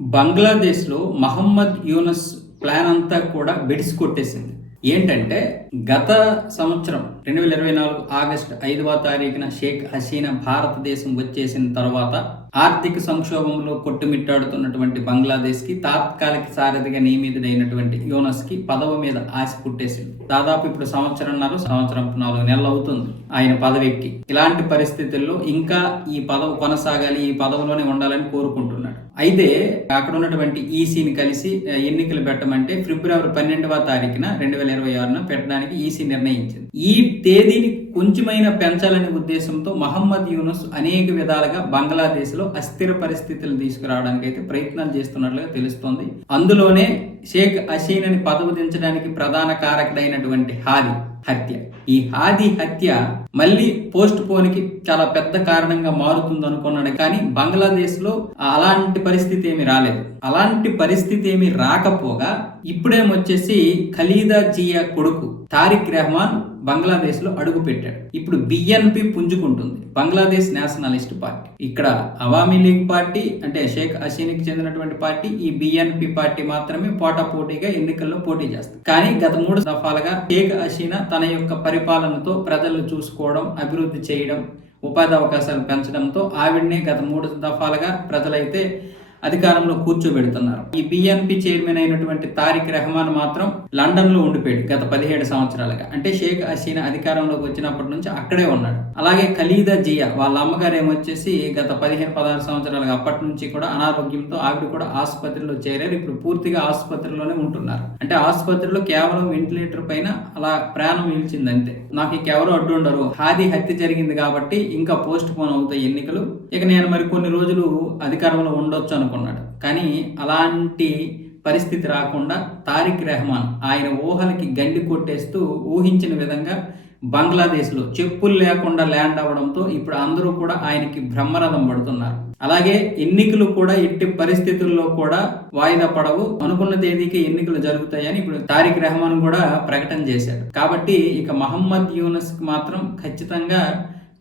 బంగ్లాదేశ్లో మహమ్మద్ యూనస్ ప్లాన్ అంతా కూడా బెడిసి కొట్టేసింది. ఏంటంటే గత సంవత్సరం 2024 ఆగస్టు 5వ తారీఖున షేక్ హసీనా భారతదేశం వచ్చేసిన తర్వాత ఆర్థిక సంక్షోభంలో కొట్టుమిట్టాడుతున్నటువంటి బంగ్లాదేశ్కి తాత్కాలిక సారథిగా నియమితుడైనటువంటి యూనస్ కి పదవి మీద ఆశ పుట్టేసింది. దాదాపు ఇప్పుడు సంవత్సరం 4 నెలలు అవుతుంది ఆయన పదవికి. ఇలాంటి పరిస్థితుల్లో ఇంకా ఈ పదవి కొనసాగాలి, ఈ పదవిలోనే ఉండాలని కోరుకుంటున్నాడు. అయితే అక్కడ ఉన్నటువంటి ఈసీని కలిసి ఎన్నికలు పెట్టమంటే ఫిబ్రవరి 12వ తారీఖున 2026 పెట్టడానికి ఈసీ నిర్ణయించింది. ఈ తేదీని కొంచెమైనా పెంచాలనే ఉద్దేశంతో మహమ్మద్ యూనస్ అనేక విధాలుగా బంగ్లాదేశ్ లో అస్థిర పరిస్థితులు తీసుకురావడానికి అయితే ప్రయత్నాలు చేస్తున్నట్లుగా తెలుస్తోంది. అందులోనే షేక్ హసీనాని పదవి దించడానికి ప్రధాన కారకుడైనటువంటి హాది హత్య. ఈ హాది హత్య మళ్ళీ పోస్ట్ పోన్కి చాలా పెద్ద కారణంగా మారుతుంది అనుకున్నాడు. కానీ బంగ్లాదేశ్ లో అలాంటి పరిస్థితి ఏమి రాలేదు. అలాంటి పరిస్థితి ఏమి రాకపోగా ఇప్పుడేమొచ్చేసి ఖలీదా జియా కొడుకు తారిక్ రెహమాన్ బంగ్లాదేశ్ లో అడుగు పెట్టాడు. ఇప్పుడు బిఎన్పి పుంజుకుంటుంది, బంగ్లాదేశ్ నేషనలిస్ట్ పార్టీ. ఇక్కడ అవామీ లీగ్ పార్టీ అంటే షేక్ హసీనాకి చెందినటువంటి పార్టీ, ఈ బిఎన్పి పార్టీ మాత్రమే పోటాపోటీగా ఎన్నికల్లో పోటీ చేస్తుంది. కానీ గత 3 దఫాలుగా షేక్ హసీనా తన యొక్క పరిపాలనతో ప్రజలను చూసుకోవడం, అభివృద్ధి చేయడం, ఉపాధి అవకాశాలు పెంచడంతో ఆవిడనే గత 3 దఫాలుగా ప్రజలైతే అధికారంలో కూర్చోబెడుతున్నారు. ఈ బిఎన్పి చైర్మన్ అయినటువంటి తారిక్ రెహమాన్ మాత్రం లండన్ లో ఉండిపోయాడు గత 17 సంవత్సరాలుగా. అంటే షేక్ హసీనా అధికారంలోకి వచ్చినప్పటి నుంచి అక్కడే ఉన్నాడు. అలాగే ఖలీదా జియా వాళ్ళ అమ్మగారు ఏమొచ్చేసి గత 15-16 సంవత్సరాలుగా అప్పటి నుంచి కూడా అనారోగ్యంతో ఆవిడ కూడా ఆసుపత్రిలో చేరారు. ఇప్పుడు పూర్తిగా ఆసుపత్రిలోనే ఉంటున్నారు. అంటే ఆసుపత్రిలో కేవలం వెంటిలేటర్ పైన అలా ప్రాణం నిలిచింది అంతే. నాకు ఇంకెవరూ అడ్డు ఉండరు, హాది హత్య జరిగింది కాబట్టి ఇంకా పోస్ట్ పోన్ అవుతాయి ఎన్నికలు, ఇక నేను మరి కొన్ని రోజులు అధికారంలో ఉండొచ్చు అనుకున్నాడు. కానీ అలాంటి పరిస్థితి రాకుండా తారిక్ రెహమాన్ ఆయన ఊహలకి గండి కొట్టేస్తూ ఊహించిన విధంగా బంగ్లాదేశ్లో చెప్పులు లేకుండా ల్యాండ్ అవ్వడంతో ఇప్పుడు అందరూ కూడా ఆయనకి బ్రహ్మరథం పడుతున్నారు. అలాగే ఎన్నికలు కూడా ఎట్టి పరిస్థితుల్లో కూడా వాయిదా పడవు, అనుకున్న తేదీకి ఎన్నికలు జరుగుతాయని ఇప్పుడు తారిక్ రెహమాన్ కూడా ప్రకటన చేశాడు. కాబట్టి ఇక మహమ్మద్ యూనస్ కి మాత్రం ఖచ్చితంగా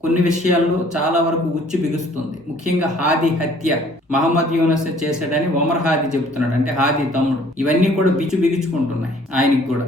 కొన్ని విషయాల్లో చాలా వరకు ఉచ్చు బిగుస్తుంది. ముఖ్యంగా హాది హత్య మహమ్మద్ యూనస్ చేశాడని ఒమర్ హాది చెబుతున్నాడు, అంటే హాది తమ్ముడు. ఇవన్నీ కూడా బిగుచుకుంటున్నాయి ఆయనకి కూడా.